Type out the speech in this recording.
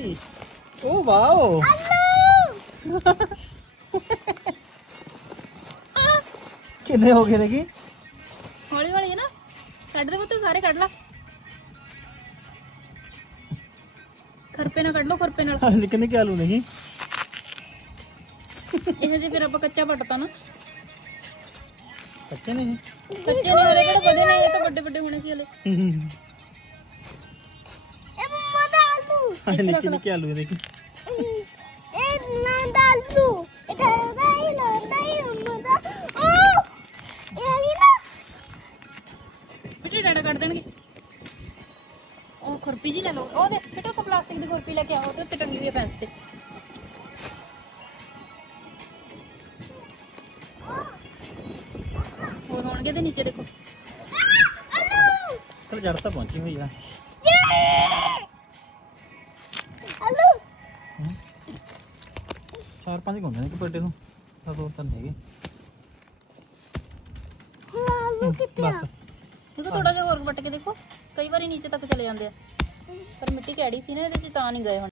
ਜੀ ਓ ਵਾਓ ਕਿੰਨੇ ਹੋ ਗਏ ਨੇ ਕੀ ਹੌਲੀ ਹੌਲੀ ਹੈ ਨਾ ਕੱਢ ਦੇ ਪੁੱਤ ਸਾਰੇ ਕੱਢ ਲਾ ਖਰਪੇ ਨਾਲ ਕੱਢ ਲਓ ਖਰਪੇ ਨਾਲ ਨਿੱਕੇ ਨਿੱਕੇ ਆਲੂ ਨਹੀਂ ਇਹ ਜੇ ਫਿਰ ਆਪਾਂ ਕੱਚਾ ਪੱਟਤਾ ਨਾ ਕੱਚੇ ਨਹੀਂ ਕੱਚੇ ਨਹੀਂ ਹਲੇ ਕਿਹੜੇ ਵਧੇ ਨੇ ਇਹ ਤਾਂ ਵੱਡੇ ਵੱਡੇ ਹੋਣੇ ਸੀ ਹਲੇ ਇਹ ਮੰਮਾ ਦਾ ਆਲੂ ਨਿੱਕੇ ਨਿੱਕੇ ਆਲੂ ਦੇਖੀ ਇਹ ਨਾ ਦਾ ਆਲੂ ਇਹ ਦਾ ਹੀ ਲੰਦਾ ਹੀ ਮੰਮਾ ਦਾ ਓ ਇਹ ਆਲੀ ਨਾ ਬਿੱਟੇ ਡਾੜਾ ਕੱਢ ਦੇਣਗੇ ਉਹ ਖੁਰਪੀ ਜੀ ਲੈ ਲਓ ਉਹ ਦੇ ਬਿੱਟੇ ਉਹ ਪਲਾਸਟਿਕ ਦੀ ਖੁਰਪੀ ਲੈ ਕੇ ਆਓ ਉਹਦੇ ਉੱਤੇ ਟੰਗੀ ਹੋਈ ਹੈ ਪੈਸ ਤੇ ਹੋਰ ਹੋਣਗੇ ਤੇ ਨੀਚੇ ਦੇਖੋ ਆਲੂ ਚਲ ਜੜ ਤਾਂ ਪਹੁੰਚੀ ਹੋਈ ਆ ਆਲੂ ਚਾਰ ਪੰਜ ਹੁੰਦੇ ਨੇ ਕਿ ਬਰਥਡੇ ਨੂੰ ਤਾਂ ਦੋ ਤਾਂ ਨਹੀਂ ਹੈਗੇ ਆਲੂ ਕਿੱਥੇ ਆ ਬਸ ਦੇਖੋ ਥੋੜਾ ਜਿਹਾ ਹੋਰ ਵੱਟ ਕੇ ਦੇਖੋ ਕਈ ਵਾਰੀ ਨੀਚੇ ਤੱਕ ਚਲੇ ਜਾਂਦੇ ਆ ਪਰ ਮਿੱਟੀ ਕੈੜੀ ਸੀ ਨਾ ਇਹਦੇ ਚ ਤਾਂ ਨਹੀਂ ਗਏ ਹੁਣ